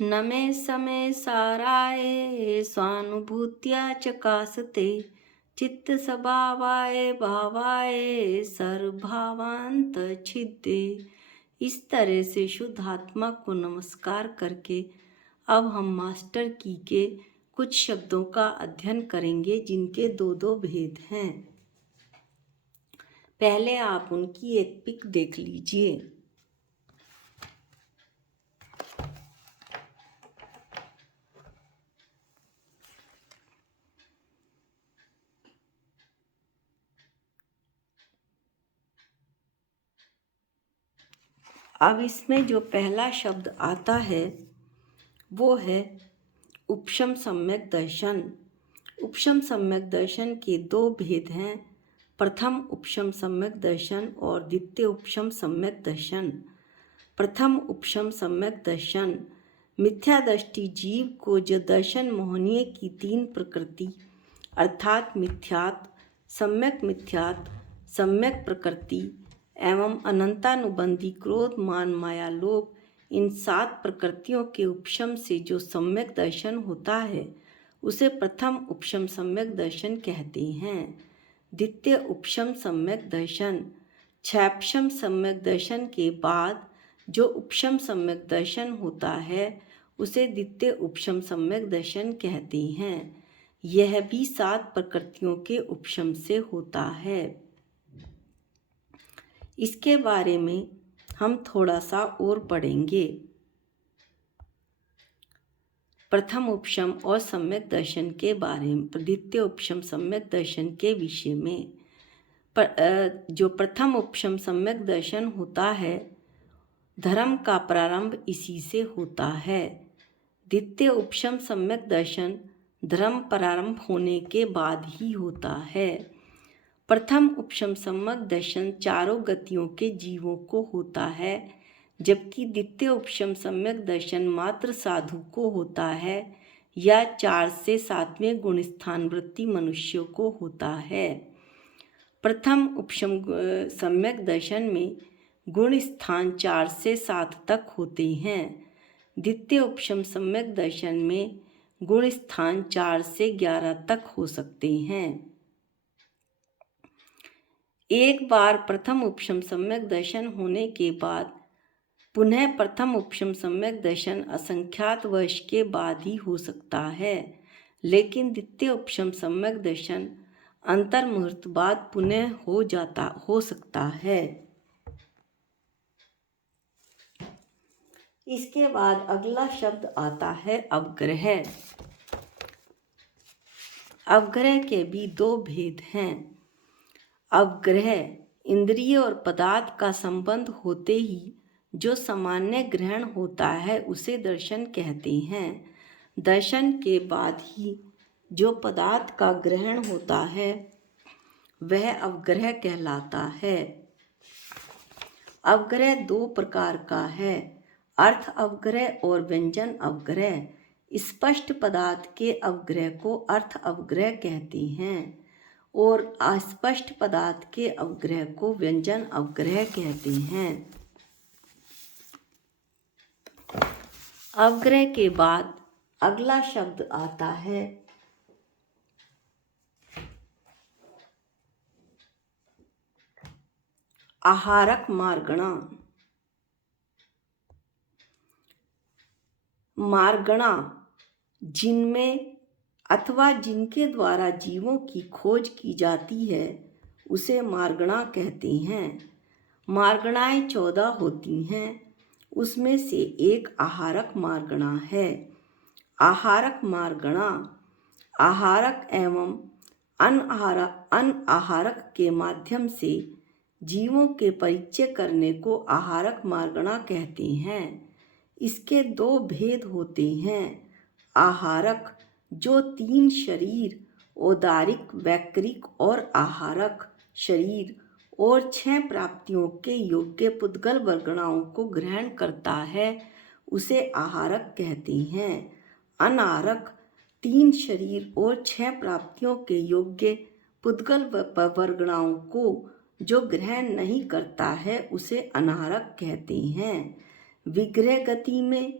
न मे समे साराये स्वानुभूत्या चकासते चित्त स्वभावाय भावाय सर्वभावांत छिद्दे। इस तरह से शुद्ध आत्मा को नमस्कार करके अब हम मास्टर की के कुछ शब्दों का अध्ययन करेंगे जिनके दो दो भेद हैं। पहले आप उनकी एक पिक देख लीजिए। अब इसमें जो पहला शब्द आता है वो है उपशम सम्यक दर्शन। उपशम सम्यक दर्शन के दो भेद हैं, प्रथम उपशम सम्यक दर्शन और द्वितीय उपशम सम्यक दर्शन। प्रथम उपशम सम्यक दर्शन मिथ्या दृष्टि जीव को जो दर्शन मोहनीय की तीन प्रकृति अर्थात मिथ्यात, सम्यक प्रकृति एवं अनंतानुबंधी क्रोध मान माया लोभ, इन सात प्रकृतियों के उपशम से जो सम्यक दर्शन होता है उसे प्रथम उपशम सम्यक दर्शन कहते हैं। द्वितीय उपशम सम्यक दर्शन क्षैपशम सम्यक दर्शन के बाद जो उपशम सम्यक दर्शन होता है उसे द्वितीय उपशम सम्यक दर्शन कहते हैं। यह भी सात प्रकृतियों के उपशम से होता है। इसके बारे में हम थोड़ा सा और पढ़ेंगे। प्रथम उपशम और सम्यक दर्शन के बारे में, द्वितीय उपशम सम्यक दर्शन के विषय में। जो प्रथम उपशम सम्यक दर्शन होता है, धर्म का प्रारंभ इसी से होता है। द्वितीय उपशम सम्यक दर्शन धर्म प्रारंभ होने के बाद ही होता है। प्रथम उपशम सम्यक दर्शन चारों गतियों के जीवों को होता है, जबकि द्वितीय उपशम सम्यक दर्शन मात्र साधु को होता है या 4 से 7वें गुण स्थान वृत्ति मनुष्यों को होता है। प्रथम उपशम सम्यक दर्शन में गुण स्थान 4 से 7 तक होते हैं। द्वितीय उपशम सम्यक दर्शन में गुण स्थान 4 से 11 तक हो सकते हैं। एक बार प्रथम उपशम सम्यक दर्शन होने के बाद पुनः प्रथम उपशम सम्यक दर्शन असंख्यात वर्ष के बाद ही हो सकता है, लेकिन द्वितीय उपशम सम्यक दर्शन अंतर मुहूर्त बाद पुनः हो सकता है। इसके बाद अगला शब्द आता है अवग्रह। अवग्रह के भी दो भेद हैं। अवग्रह इंद्रिय और पदार्थ का संबंध होते ही जो सामान्य ग्रहण होता है उसे दर्शन कहते हैं। दर्शन के बाद ही जो पदार्थ का ग्रहण होता है वह अवग्रह कहलाता है। अवग्रह दो प्रकार का है, अर्थ अवग्रह और व्यंजन अवग्रह। स्पष्ट पदार्थ के अवग्रह को अर्थ अवग्रह कहते हैं और अस्पष्ट पदार्थ के अवग्रह को व्यंजन अवग्रह कहते हैं। अवग्रह के बाद अगला शब्द आता है आहारक मार्गणा। मार्गणा जिनमें अथवा जिनके द्वारा जीवों की खोज की जाती है उसे मार्गणा कहते हैं। मार्गणाएं 14 होती हैं, उसमें से एक आहारक मार्गणा है। आहारक मार्गणा आहारक एवं अनआहारक के माध्यम से जीवों के परिचय करने को आहारक मार्गणा कहते हैं। इसके दो भेद होते हैं। आहारक जो 3 शरीर औदारिक, वैक्रिक और आहारक शरीर और 6 प्राप्तियों के योग्य पुद्गल वर्गणाओं को ग्रहण करता है उसे आहारक कहते हैं। अनारक 3 शरीर और 6 प्राप्तियों के योग्य पुद्गल वर्गणाओं को जो ग्रहण नहीं करता है उसे अनारक कहते हैं। विग्रह गति में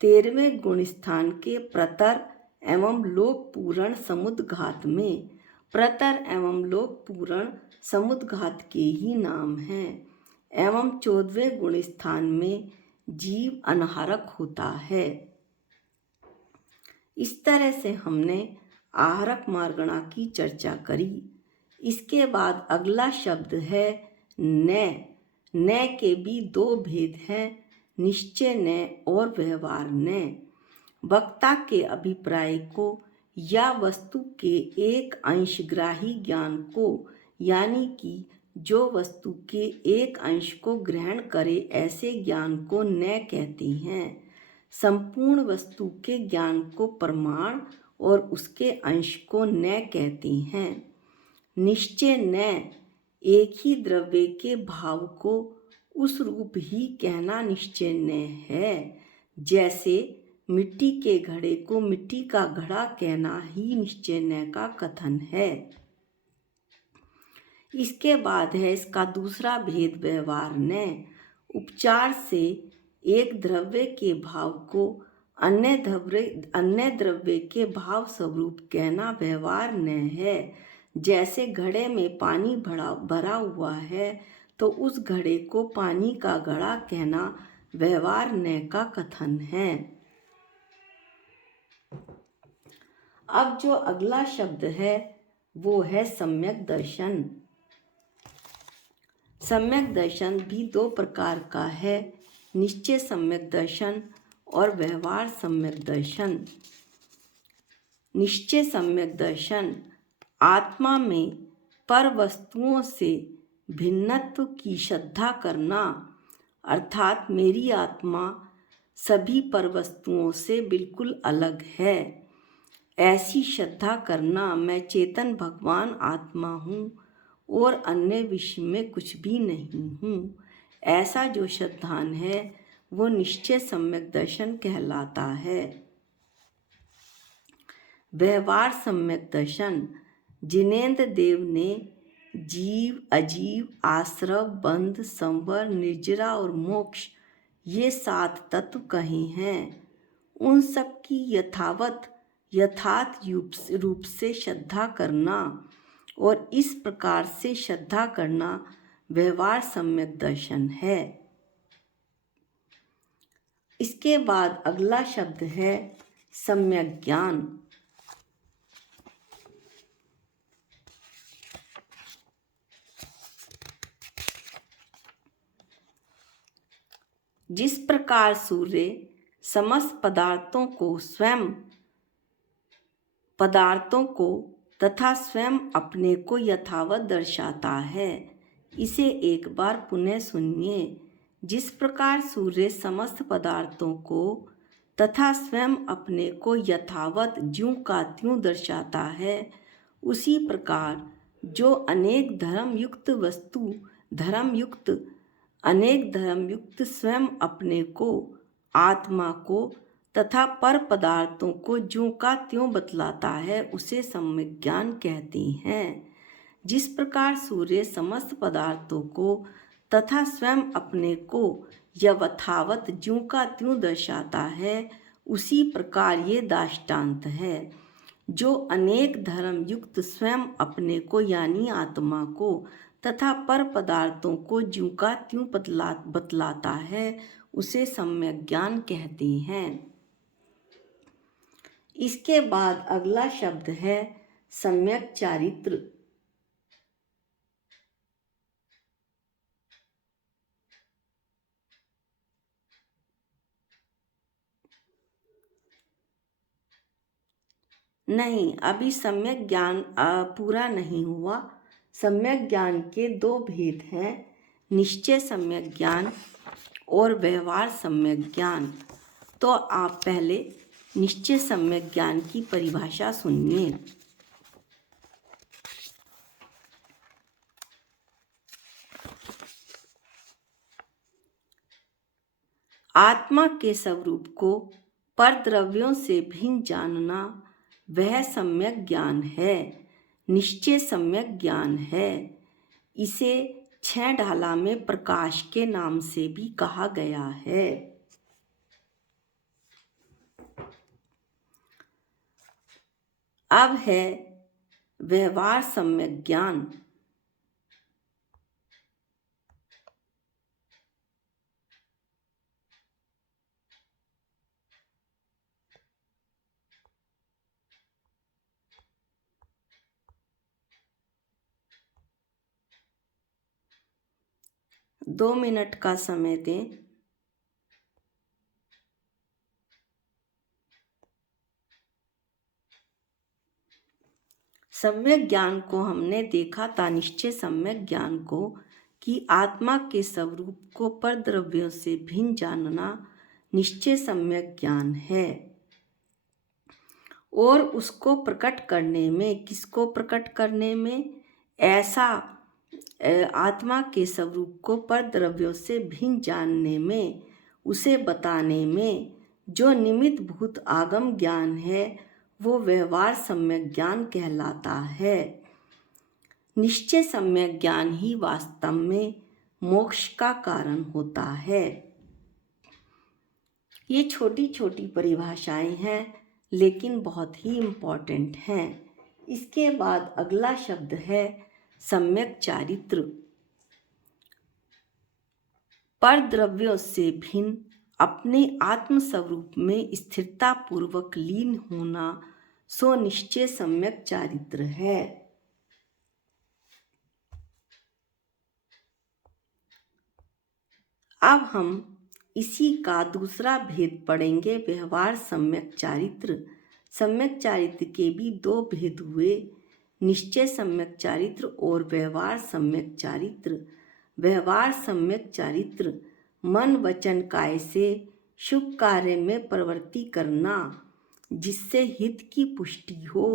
13वें गुणस्थान के प्रतर एवं लोक पूरण समुद्घात में प्रतर एवं लोक पूरण समुद्घात के ही नाम हैं एवं 14वें गुणस्थान में जीव अनाहरक होता है। इस तरह से हमने आहरक मार्गणा की चर्चा करी। इसके बाद अगला शब्द है न। न के भी दो भेद हैं, निश्चय न और व्यवहार न। वक्ता के अभिप्राय को या वस्तु के एक अंशग्राही ज्ञान को, यानी कि जो वस्तु के एक अंश को ग्रहण करे ऐसे ज्ञान को न कहते हैं। संपूर्ण वस्तु के ज्ञान को प्रमाण और उसके अंश को न कहते हैं। निश्चय न एक ही द्रव्य के भाव को उस रूप ही कहना निश्चय न है। जैसे मिट्टी के घड़े को मिट्टी का घड़ा कहना ही निश्चय न का कथन है। इसके बाद है इसका दूसरा भेद व्यवहार न। उपचार से एक द्रव्य के भाव को अन्य द्रव्य के भाव स्वरूप कहना व्यवहार न है। जैसे घड़े में पानी भरा हुआ है तो उस घड़े को पानी का घड़ा कहना व्यवहार न का कथन है। अब जो अगला शब्द है वो है सम्यक दर्शन। सम्यक दर्शन भी दो प्रकार का है, निश्चय सम्यक दर्शन और व्यवहार सम्यक दर्शन। निश्चय सम्यक दर्शन आत्मा में पर वस्तुओं से भिन्नत्व की श्रद्धा करना, अर्थात मेरी आत्मा सभी पर वस्तुओं से बिल्कुल अलग है, ऐसी श्रद्धा करना। मैं चेतन भगवान आत्मा हूँ और अन्य विषय में कुछ भी नहीं हूँ, ऐसा जो श्रद्धान है वो निश्चय सम्यक दर्शन कहलाता है। व्यवहार सम्यक दर्शन जिनेन्द्र देव ने जीव, अजीव, आश्रव, बंध, संवर, निर्जरा और मोक्ष ये 7 तत्व कहे हैं। उन सब की यथार्थ रूप से श्रद्धा करना और इस प्रकार से श्रद्धा करना व्यवहार सम्यक दर्शन है। इसके बाद अगला शब्द है सम्यक ज्ञान। जिस प्रकार सूर्य समस्त पदार्थों को तथा स्वयं अपने को यथावत दर्शाता है, इसे एक बार पुनः सुनिए। जिस प्रकार सूर्य समस्त पदार्थों को तथा स्वयं अपने को यथावत ज्यों का त्यों दर्शाता है, उसी प्रकार जो अनेक धर्म युक्त स्वयं अपने को, आत्मा को तथा पर पदार्थों को ज्यों का त्यों बतलाता है, उसे सम्यक ज्ञान कहते हैं। जिस प्रकार सूर्य समस्त पदार्थों को तथा स्वयं अपने को यथावत ज्यों का त्यों दर्शाता है, उसी प्रकार ये दृष्टांत है। जो अनेक धर्म युक्त स्वयं अपने को यानी आत्मा को तथा पर पदार्थों को ज्यों का त्यों बतलाता है, उसे सम्यक ज्ञान कहते हैं। इसके बाद अगला शब्द है सम्यक चारित्र। नहीं, अभी सम्यक ज्ञान पूरा नहीं हुआ। सम्यक ज्ञान के 2 भेद हैं, निश्चय सम्यक ज्ञान और व्यवहार सम्यक ज्ञान। तो आप पहले निश्चय सम्यक ज्ञान की परिभाषा सुनिए। आत्मा के स्वरूप को परद्रव्यों से भिन्न जानना वह सम्यक ज्ञान है, निश्चय सम्यक ज्ञान है। इसे 6 ढाला में प्रकाश के नाम से भी कहा गया है। अब है व्यवहार सम्यक ज्ञान। दो मिनट का समय दें। सम्यक ज्ञान को हमने देखा था, निश्चय सम्यक ज्ञान को, कि आत्मा के स्वरूप को परद्रव्यों से भिन्न जानना निश्चय सम्यक ज्ञान है। और उसको प्रकट करने में, किसको प्रकट करने में, ऐसा आत्मा के स्वरूप को परद्रव्यों से भिन्न जानने में, उसे बताने में जो निमित्त भूत आगम ज्ञान है वो व्यवहार सम्यक ज्ञान कहलाता है। निश्चय सम्यक ज्ञान ही वास्तव में मोक्ष का कारण होता है। ये छोटी छोटी परिभाषाएं हैं लेकिन बहुत ही इम्पोर्टेंट हैं। इसके बाद अगला शब्द है सम्यक चारित्र। परद्रव्यों से भिन्न अपने आत्म स्वरूप में स्थिरता पूर्वक लीन होना सो निश्चय सम्यक चारित्र है। अब हम इसी का दूसरा भेद पढ़ेंगे, व्यवहार सम्यक चारित्र। सम्यक चारित्र के भी दो भेद हुए, निश्चय सम्यक चारित्र और व्यवहार सम्यक चारित्र। व्यवहार सम्यक चारित्र मन वचन काय से शुभ कार्य में प्रवृत्ति करना जिससे हित की पुष्टि हो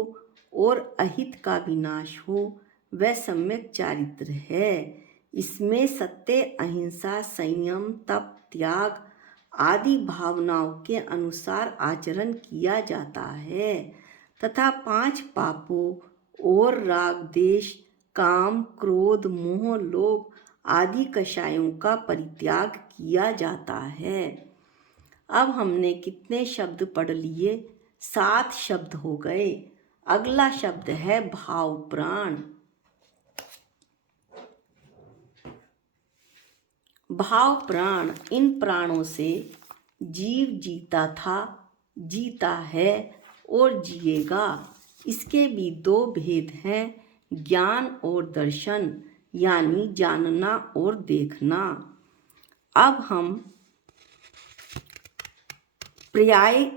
और अहित का विनाश हो, वह सम्यक चारित्र है। इसमें सत्य, अहिंसा, संयम, तप, त्याग आदि भावनाओं के अनुसार आचरण किया जाता है तथा 5 पापों और राग, देश, काम, क्रोध, मोह, लोभ आदि कषायों का परित्याग किया जाता है। अब हमने कितने शब्द पढ़ लिए? 7 शब्द हो गए। अगला शब्द है भाव प्राण। भाव प्राण, इन प्राणों से जीव जीता था, जीता है और जिएगा। इसके भी दो भेद हैं, ज्ञान और दर्शन, यानी जानना और देखना। अब हम पर्याय,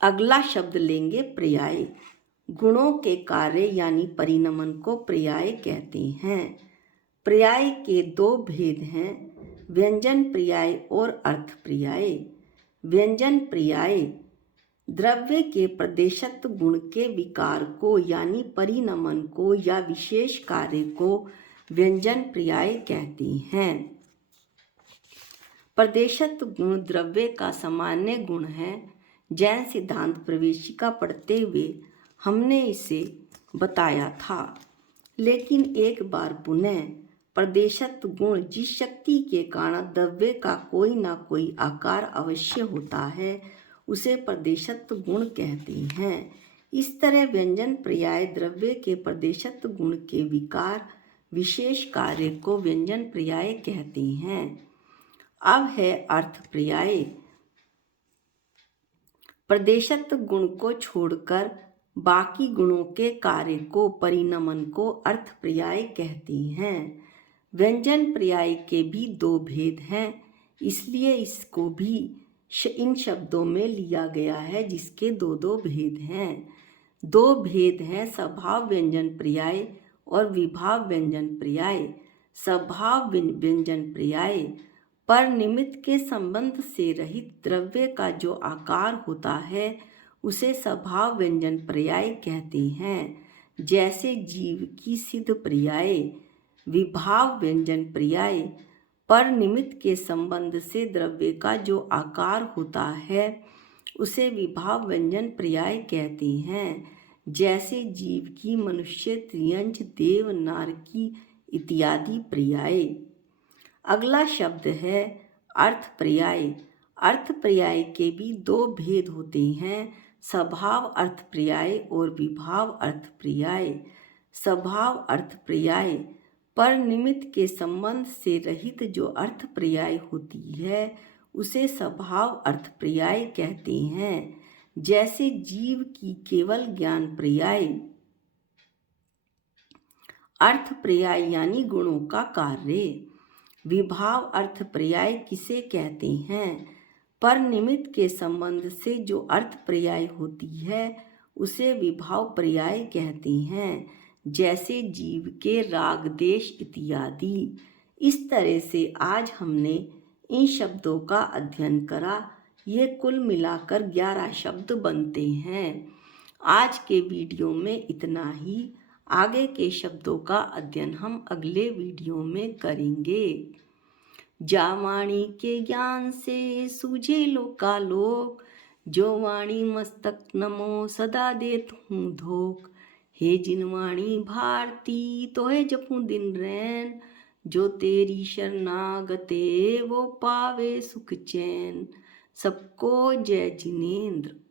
अगला शब्द लेंगे पर्याय। गुणों के कार्य यानी परिणमन को पर्याय कहते हैं। पर्याय के दो भेद हैं, व्यंजन पर्याय और अर्थ पर्याय। व्यंजन पर्याय द्रव्य के प्रदेशत्व गुण के विकार को यानी परिणमन को या विशेष कार्य को व्यंजन पर्याय कहते हैं। प्रदेशत्व गुण द्रव्य का सामान्य गुण है। जैन सिद्धांत प्रवेशिका पढ़ते हुए हमने इसे बताया था, लेकिन एक बार पुनः प्रदेशत्व गुण जिस शक्ति के कारण द्रव्य का कोई ना कोई आकार अवश्य होता है उसे प्रदेशत्व गुण कहते हैं। इस तरह व्यंजन पर्याय द्रव्य के प्रदेशत्व गुण के विकार विशेष कार्य को व्यंजन पर्याय कहते हैं। अब है अर्थ पर्याय। प्रदेशत्व गुण को छोड़कर बाकी गुणों के कार्य को, परिणमन को अर्थ पर्याय कहते हैं। व्यंजन पर्याय के भी दो भेद हैं, इसलिए इसको भी इन शब्दों में लिया गया है जिसके दो दो भेद हैं। दो भेद हैं, स्वभाव व्यंजन पर्याय और विभाव व्यंजन पर्याय। स्वभाव व्यंजन पर्याय पर निमित्त के संबंध से रहित द्रव्य का जो आकार होता है उसे स्वभाव व्यंजन पर्याय कहते हैं, जैसे जीव की सिद्ध पर्याय। विभाव व्यंजन पर्याय पर निमित्त के संबंध से द्रव्य का जो आकार होता है उसे विभाव व्यंजन पर्याय कहते हैं, जैसे जीव की, मनुष्य, त्रियंच, देव, नारकी इत्यादि पर्याय। अगला शब्द है अर्थ पर्याय। अर्थ पर्याय के भी दो भेद होते हैं, स्वभाव अर्थ पर्याय और विभाव अर्थ पर्याय। स्वभाव अर्थ पर्याय पर निमित्त के संबंध से रहित जो अर्थ पर्याय होती है उसे स्वभाव अर्थ पर्याय कहते हैं। जैसे जीव की केवल ज्ञान पर्याय। अर्थ पर्याय यानी गुणों का कार्य। विभाव अर्थ पर्याय किसे कहते हैं? पर निमित्त के संबंध से जो अर्थ पर्याय होती है उसे विभाव पर्याय कहते हैं। जैसे जीव के राग देश इत्यादि। इस तरह से आज हमने इन शब्दों का अध्ययन करा। ये कुल मिलाकर 11 शब्द बनते हैं। आज के वीडियो में इतना ही। आगे के शब्दों का अध्ययन हम अगले वीडियो में करेंगे। जा वाणी के ज्ञान से सूझे लोकालोक, जो वाणी मस्तक नमो सदा देत हूँ धोख। हे जिन वाणी भारती तोहे जपूं दिन रैन, जो तेरी शरणागते वो पावे सुख चैन। सबको जय जिनेंद्र।